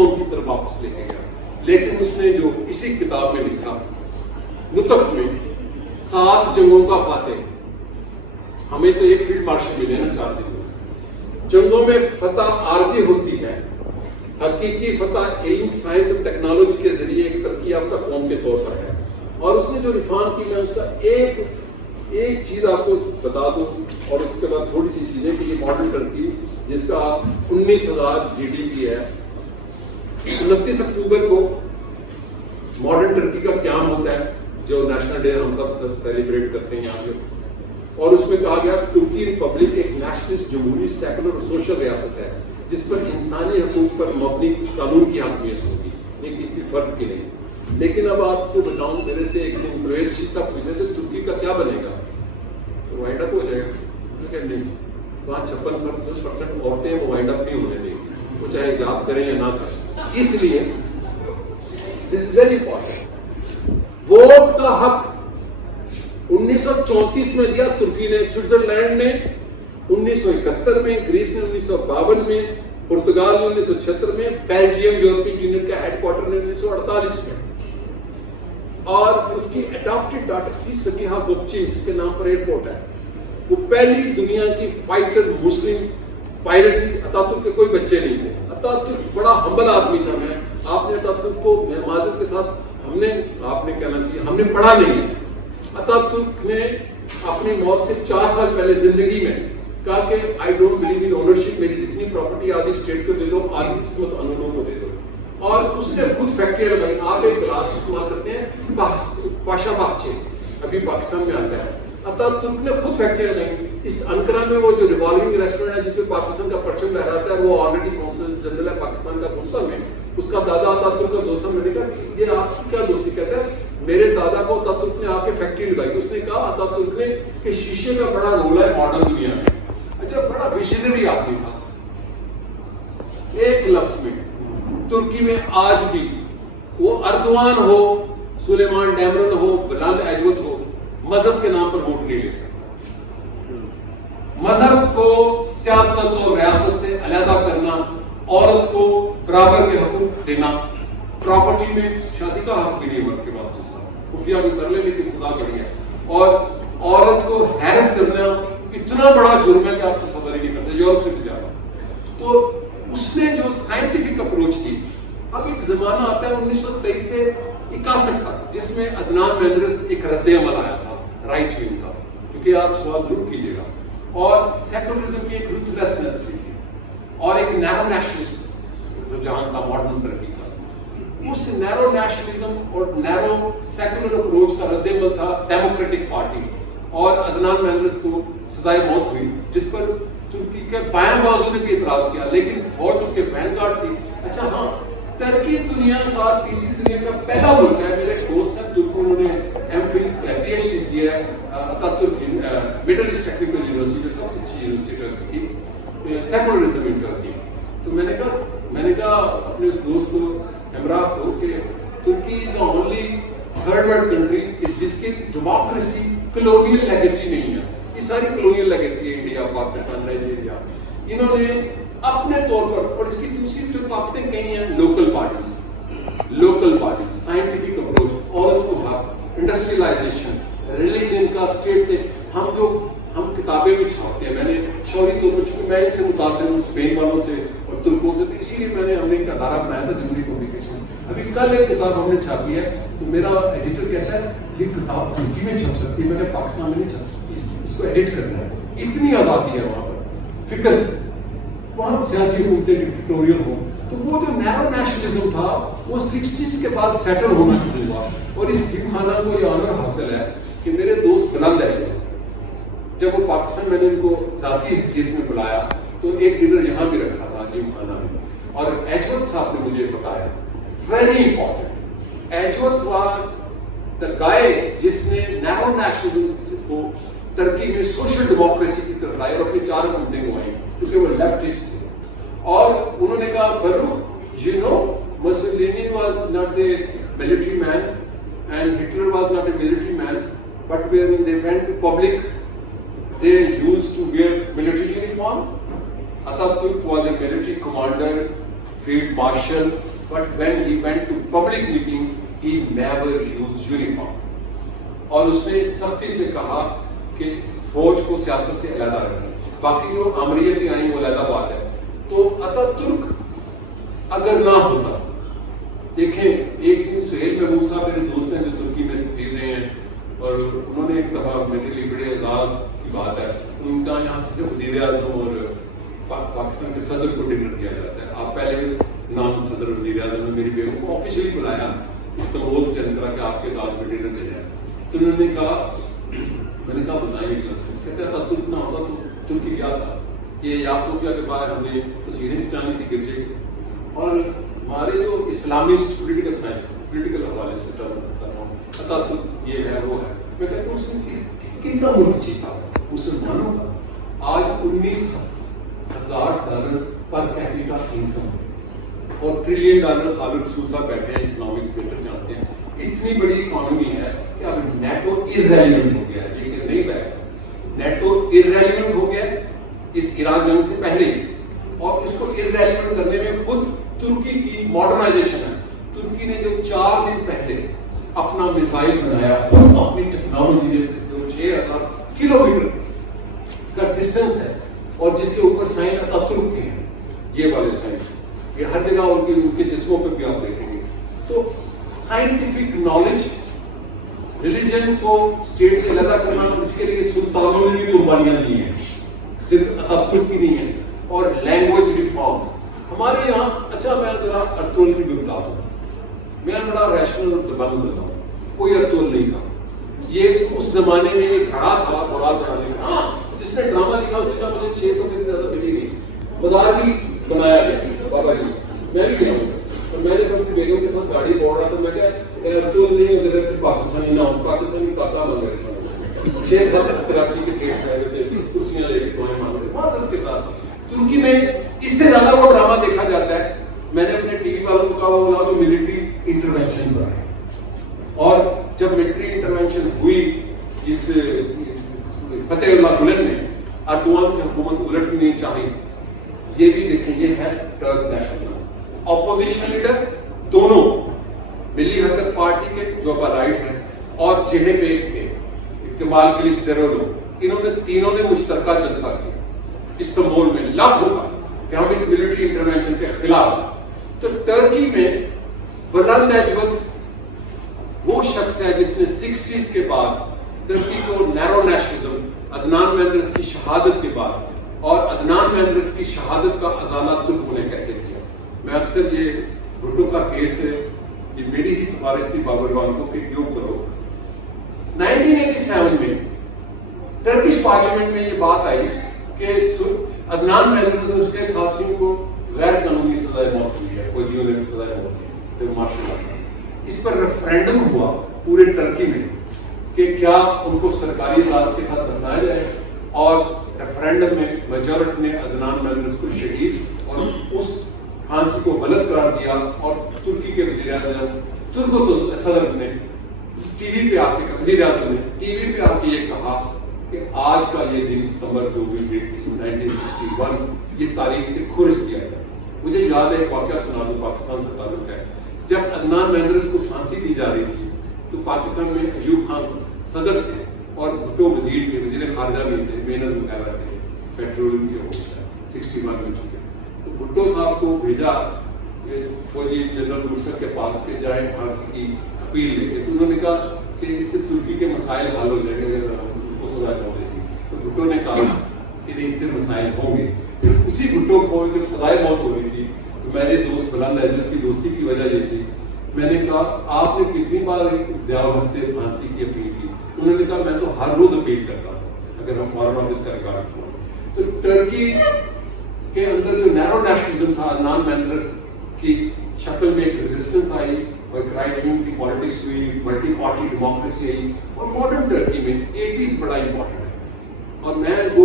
قوم کی طرف واپس لے کے گیا. لیکن اس نے جو اسی کتاب میں لکھا نطق میں 7 جنگوں کا فاتح. ہمیں تو ایک فیلڈ مارشل ملے نا 4 دن میں. جنگوں میں فتح عارضی ہوتی ہے، حقیقی فتح علم سائنس اور ٹیکنالوجی کے ذریعے ایک ترقی یافتہ قوم کے طور پر ہے. اور اس نے جو ریفارم کی میں اس کا ایک چیز آپ کو بتا دوں اور اس کے بعد تھوڑی سی چیزیں کہ یہ ماڈرن ٹرکی جس کا 19,000 GDP ہے. 29 اکتوبر کو ماڈرن ٹرکی کا قیام ہوتا ہے جو نیشنل ڈے ہم سب سیلیبریٹ کرتے ہیں یہاں پہ. اور اس میں کہا گیا ترکی ریپبلک ایک نیشنلسٹ جمہوری سیکولر اور سوشل ریاست ہے جس پر انسانی حقوق پر مبنی قانون کی حاکمیت ہوگی، یہ کسی فرد کی نہیں. لیکن اب آپ کو بتاؤں، میرے سے ایک دن پرویز شیسا پوچھتے تھے ترکی کا کیا بنے گا، تو وائنڈ اپ ہو جائے گا. کہ نہیں، وہاں 56% عورتیں وہ وائنڈ اپ نہیں ہونے دیں گی، وہ چاہے حجاب کریں یا نہ کریں. اس لیے دس از ویری امپورٹنٹ. ووٹ کا حق 1934 میں دیا ترکی نے، سوئٹزرلینڈ نے 1971 میں، گریس نے 1952 میں، پرتگال نے 1976 میں، بیلجیم یورپین یونین کا ہیڈ کوارٹر نے 1948 میں. اور اس کی اڈاپٹڈ ڈاٹر تھی سبیحہ بکچی جس کے نام پر ایئرپورٹ ہے. وہ پہلی دنیا کی فائٹر مسلم پائلٹ تھی. اتاترک کے کوئی بچے نہیں تھے. اتاترک بڑا ہمبل آدمی تھا. آپ نے اتاترک کو معذرت کے ساتھ آپ نے کہنا چاہیے ہم نے پڑھا نہیں ہے. اتاترک نے اپنی موت سے 4 سال پہلے زندگی میں کہا کہ I don't believe in ownership, میری جتنی پراپرٹی آدھی اسٹیٹ کو دے دو، آدھی قسمت انہوں کو دے دو. اور اس نے خود فیکٹریاں لگائی. آپ ایک گلاس استعمال کرتے ہیں پاشا باغچے، ابھی پاکستان میں آتا ہے. اتاترک نے خود فیکٹریاں لگائی. اس انقرہ میں وہ جو ریوالونگ ریسٹورینٹ ہے جس میں پاکستان کا پرچم لہراتا ہے، وہ آلریڈی قونصل جنرل ہے پاکستان کا قصہ میں. اس کا دادا اتاترک کا دوست. میں نے کہا یہ آپ کی کیا دوستی؟ کہتا ہے میرے دادا کو اتاترک نے آ کے فیکٹری لگائی. اس نے کہا اتاترک نے کہ شیشے کا بڑا رول ہے ماڈرن دنیا میں. اچھا، بڑا ویژنری آدمی تھا. ایک لفظ میں ترکی میں آج بھی وہ اردوان ہو، سلیمان ڈیمرن ہو، بلال ایجوت ہو، مذہب کے نام پر ووٹ نہیں لے سکتا. مذہب کو سیاست اور ریاست سے علیحدہ کرنا، عورت کو برابر کے حقوق دینا، پراپرٹی میں شادی کا حق بھی نہیں مرد کے بعد دوسرا، خفیہ بھی کر لے لیکن سزا بڑی ہے. اور عورت کو ہیرس کرنا اتنا بڑا جرم ہے کہ آپ تصور ہی نہیں کرتے، یورپ سے بھی زیادہ. تو اس نے جو سائنٹیفک اپروچ کی. اب ایک زمانہ آتا ہے 1923 سے 61 تک جس میں عدنان مینڈرس ایک رد عمل آیا تھا رائٹ ونگ کا، کیونکہ آپ سوال ضرور کیجیے گا. اور سیکولرزم کی ایک روتھلیسنس تھی اور ایک نیرو نیشنلسٹ رجحان تھا ماڈرن ٹرکی کا. اس نیرو نیشنلزم اور نیرو سیکولر اپروچ کا رد عمل تھا ڈیموکریٹک پارٹی. اور عدنان مینڈرس کو سزائے موت ہوئی جس پر ترکی کے بائیں بازو نے بھی اعتراض کیا، لیکن فوج چونکہ وین گارڈ تھی. اچھا ہاں، ترکی دنیا کا تیسری دنیا کا پہلا ملک ہے. میرے دوست ہیں ترک، انہوں نے M Phil P H D کیا ہے Ataturk Middle East Technical University جو سب سے اچھی یونیورسٹی ٹرکی کی، سیکولرزم ان ٹرکی. تو میں نے کہا اپنے اس دوست کو ہمراہ کو کہ Turkey is only third world country جس کی ڈیموکریسی کلونیل لیگیسی نہیں ہے. یہ ساری کلونیل لیگیسی ہے، انڈیا، پاکستان، نائجیریا. انہوں نے اپنے طور پر، اور اس کی دوسری جو طاقتیں کہیں ہیں لوکل پارٹیز، سائنٹیفک اپروچ، عورت کو حق، انڈسٹریلائزیشن، ریلیجن کا اسٹیٹ سے ہم کتابیں بھی چھاپتے ہیں. میں نے شوری طور پر، چونکہ میں ان سے متاثر ہوں اسپین والوں سے اور ترکوں سے، تو اسی لیے میں نے ہم نے ایک ادارہ بنایا تھا جمہوری پبلیکیشن. ابھی کل ایک کتاب ہم نے چھاپی ہے تو میرا ایڈیٹر کہتا ہے یہ کتاب ترکی میں چھپ سکتی ہے. میں نے پاکستان میں نہیں چھپ سکتی، اس کو ایڈٹ کرنا ہے. اتنی آزادی ہے وہاں پر فکر، وہاں سیاسی حکومتیں ڈکٹیٹوریل ہوں. تو وہ جو نیرو نیشنلزم تھا وہ 60s کے بعد سیٹل ہونا شروع ہوا. اور اس جم خانہ کو یہ آنر حاصل ہے کہ میرے دوست بلند ہے، جب وہ پاکستان میں نے ان کو ذاتی حیثیت میں بلایا تو ایک ڈنر یہاں بھی رکھا تھا جم خانہ میں. اور ایجوت صاحب نے مجھے بتایا ویری امپورٹنٹ، ایجوت واز دا گائے جس نے نیرو نیشنلزم کو ترکی میں سوشل ڈیموکریسی کی طرف لائے اور اپنی 4 حکومتیں گوائیں کیونکہ وہ لیفٹسٹ تھے. اور انہوں نے کہا Farooq you know Mussolini was not a military man and Hitler was not a military man but when they went to public they used to wear military uniform. Atatürk was a military commander field marshal, but when he went to public meeting, he never used uniform. اور اس نے سختی سے کہا کہ فوج کو سیاست سے علیحدہ رکھنا. باقی جو آمریتیں آئیں وہ علیحدہ بات ہے. تو اتا ترک اگر نہ ہوتا, دیکھیں ایک دن سہیل محمود صاحب میرے دوست ہیں جو ترکی میں سفیر رہے ہیں, اور انہوں نے ایک دفعہ میرے لیے بڑے اعزاز کی بات ہے, ان کا یہاں صرف وزیر اعظم اور پاکستان کے صدر کو ڈنر کیا جاتا ہے. آپ پہلے نام صدر وزیر اعظم نے میری بیگم کو آفیشلی بلایا استنبول سے انقرہ کہ آپ کے اعزاز میں ڈنر دے جائے. تو انہوں نے کہا, میں نے کہا بتائیں گے, کہتے ہیں ترک نہ ہوتا تو ترکی کیا تھا. یہ یا صوفیہ کے باہر ہم نے تصویریں کھینچانی تھی گرجے کی, اور ہمارے جو اسلامسٹ پولیٹیکل سائنس پولیٹیکل حوالے سے ٹرم کر رہا ہوں, اتا ترک یہ ہے وہ ہے. میں کہتا ہوں اس نے کن کا ملک جیتا, مسلمانوں کا. آج $19,000 پر کیپیٹا انکم اور $1 ٹریلین خالد رسول صاحب بیٹھے ہیں, اکنامکس بہتر جانتے ہیں. اتنی بڑی اکانومی ہے کہ اب نیٹو ارریلیونٹ ہو گیا ہے. یہ کہ نہیں پیسہ نیٹو ارریلیونٹ ہو گیا اس عراق جنگ سے پہلے ہی, اور اس کو ارریلیونٹ کرنے میں خود ترکی کی ماڈرنائزیشن ہے. ترکی نے جو 4 دن پہلے اپنا میزائل بنایا, اپنی ٹیکنالوجی جو 6000 کلومیٹر کا ڈسٹینس ہے, اور جس کے اوپر سائن اتا ترک کے ہیں, یہ والے سائن یہ ہر جگہ ان کے جسموں پہ بھی آپ دیکھیں گے. تو سائنٹیفک نالج, ریلیجن کو اسٹیٹ سے علیحدہ کرنا, اس کے لیے سلطانوں نے بھی قربانیاں دی ہیں, صرف اتا ترک کی نہیں ہے. اور لینگویج ریفارمز ہمارے یہاں. اچھا میں ذرا ارطغرل کی بھی بتا دوں, میں بڑا ریشنل اور دبنگ بتا ہوں, کوئی ارطغرل نہیں تھا. یہ اس زمانے میں ایک گھڑا تھا مراد بنانے کا, ہاں جس نے ڈرامہ لکھا اس کا مجھے 600 سے زیادہ ملی گئی. مزار بھی بنایا گیا بابا جی, میں بھی گیا ہوں. اور میں نے اپنی بیگم کے ساتھ گاڑی بوڑھ رہا تھا, میں کہا ارطغرل نہیں اگر پاکستانی نہ ہو, پاکستانی کاکا بن گئے 6-7 کراچی کے 6 کرسیاں لے کے دعائیں مانگ رہے معذرت کے ساتھ. ترکی میں اس سے زیادہ وہ ڈرامہ دیکھا جاتا ہے. میں نے اپنے ٹی وی والوں کو کہا وہ بولا تو ملٹری انٹروینشن ہوا ہے, اور جب ملٹری انٹروینشن ہوئی اس فتح اللہ گلن نے, اردوان کی حکومت الٹ نہیں چاہی. یہ بھی دیکھیں, یہ ہے ٹرک نیشنل اپوزیشن لیڈر دونوں, ملی حرکت پارٹی کے جو رائٹ ہیں اور جہے بیگ کے کمال کلیچ درولو, انہوں نے تینوں نے مشترکہ جلسہ کیا استنبول میں لاکھوں کا کہ ہم اس ملٹری انٹروینشن کے خلاف. تو ترکی میں بلند ایجوت وہ شخص ہے جس نے 60s کے بعد ترکی کو نیرو نیشنلزم, عدنان مینڈرس کی شہادت کے بعد, اور عدنان مینڈرس کی شہادت کا ازالہ ترکوں نے کیسے کیا. میں اکثر یہ بھٹو کا کیس ہے, یہ میری ہی سفارش تھی بابر خان کو کہ کیوں کرو. 1987 میں ٹرکش پارلیمنٹ میں یہ بات آئی کہ عدنان مینڈرس اور اس کے ساتھیوں کو غیر قانونی سزائے موت ہوئی ہے, فوجیوں نے سزائے موت دی ہے مارشل لا. اس پر ریفرینڈم ہوا پورے ٹرکی میں کہ کیا ان کو سرکاری اجلاس کے ساتھ دفنایا جائے, اور ریفرینڈم میں میجورٹی نے عدنان مینڈرس کو شہید اور اس پھانسی کو غلط قرار دیا. اور ترکی کے وزیر اعظم ترک صدر نے ٹی وی پہ آ کے, وزیر اعظم نے ٹی وی پہ آ کے یہ کہا کہ آج کا یہ دن ستمبر 1961 یہ تاریخ سے کھرچ دیا گیا. مجھے یاد ہے ایک واقعہ سنا دوں, پاکستان سے تعلق ہے. جب عدنان مینڈرس کو پھانسی دی جا رہی تھی تو پاکستان میں ایوب خان صدر تھے اور بھٹو وزیر تھے, وزیر خارجہ بھی تھے, مینر وغیرہ تھے, پیٹرولیم کے ہو 61 میں چکے. تو بھٹو صاحب کو بھیجا فوجی جنرل مرسد کے پاس کہ جائیں پھانسی کی اپیل لے کے. تو انہوں نے کہا کہ اس سے ترکی کے مسائل حل ہو جائیں گے اگر ان کو سزا نہ دے دی. تو بھٹو نے کہا کہ نہیں, اس سے مسائل ہوں گے. پھر اسی بھٹو کو جب سزائے موت ہو رہی تھی تو میرے دوست بلند ایجوت کی دوستی کی وجہ یہ تھی, میں نے کہا آپ نے کتنی بار ضیاء الحق سے پھانسی کی اپیل کی؟ انہوں نے کہا میں تو ہر روز اپیل کرتا ہوں اگر ہم فارن آفس کا ریکارڈ ہوں. تو ٹرکی کے اندر جو نیرو نیشنلزم تھا, عدنان مینڈرس کی شکل میں ایک ریزسٹنس آئی, اور کرائم کی پالیٹکس ہوئی, ملٹی پارٹی ڈیموکریسی آئی, اور ماڈرن ٹرکی میں 80s بڑا امپورٹنٹ ہے. اور میں وہ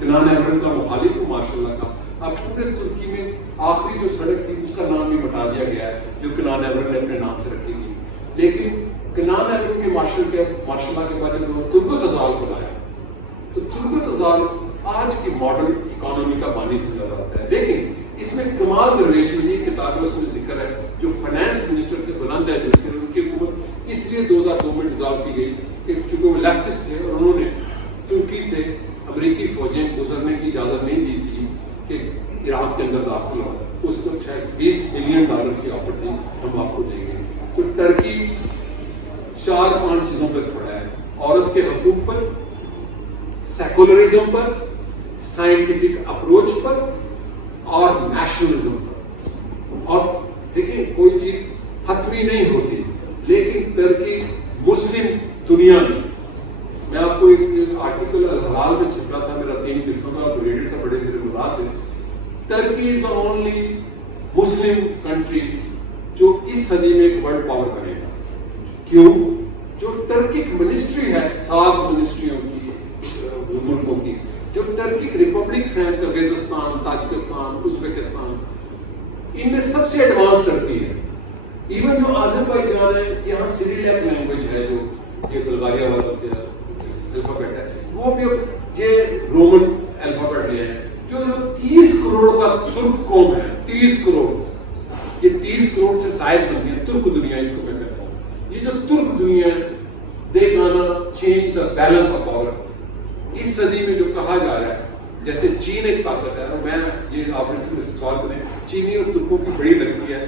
کنان ایورن کا مخالف ہوں ماشاء اللہ کا. اب پورے ترکی میں آخری جو سڑک تھی اس کا نام بھی مٹا دیا گیا ہے جو کنان ایورن نے اپنے نام سے رکھی تھی. لیکن کنان ایورن کے ماشاء اللہ کے بعد جب ترک تزال کو لایا تو ترک تزال آج کی ماڈرن اکانومی کا بانی سمجھا جاتا ہے. لیکن اس میں کمال درویش میں یہ کتاب میں اس میں ذکر ہے جو فائنانس منسٹر کے بلند ہے جو ان کی حکومت اس لیے 2002 میں ڈیزالو کی گئی کہ چونکہ وہ لیفٹسٹ تھے اور انہوں نے ترکی سے امریکی فوجیں گزرنے کی اجازت نہیں دی تھی کہ عراق کے اندر داخل ہو. اس کو شاید $20 ملین کی آفر تھی ہم آپ کو دیں گے. تو ٹرکی 4-5 چیزوں پر کھڑا ہے: عورت کے حقوق پر، سیکولرزم پر، سائنٹیفک اپروچ پر اور نیشنلزم پر. اور دیکھیں کوئی چیز حتمی نہیں ہوتی لیکن ٹرکی مسلم دنیا میں آپ کو ایک آرٹیکل الحلال میں چھپا تھا میرا 3 قسطوں کا ریڈر سے بڑے میرے ملاقات ہے. Turkey is the only Muslim country جو اس صدی میں ایک ورلڈ پاور بنے گا. کیوں؟ جو ٹرکک منسٹری ہے 7 منسٹریوں کی ملکوں کی، جو ٹرکک ریپبلکس ہیں کرغزستان، تاجکستان، ازبکستان، ان میں سب سے ایڈوانس ٹرکی ہے. ایون جو آذربائیجان ہے یہاں سیریلیک لینگویج ہے جو یہ بلغاریہ والا الفابیٹ ہے وہ بھی یہ رومن الفابیٹ لے ہیں. جو 30 کروڑ کا ترک قوم ہے، 30 کروڑ، یہ 30 کروڑ سے زائد دنیا ترک دنیا اس کو میں کہتا ہوں. یہ جو ترک دنیا ہے they gonna change the balance of power. اس صدی میں جو کہا جا رہا ہے جیسے چین ایک طاقت ہے اور میں یہ آپ ان سے سوال کریں چینی اور ترکوں کی بڑی لگتی ہے.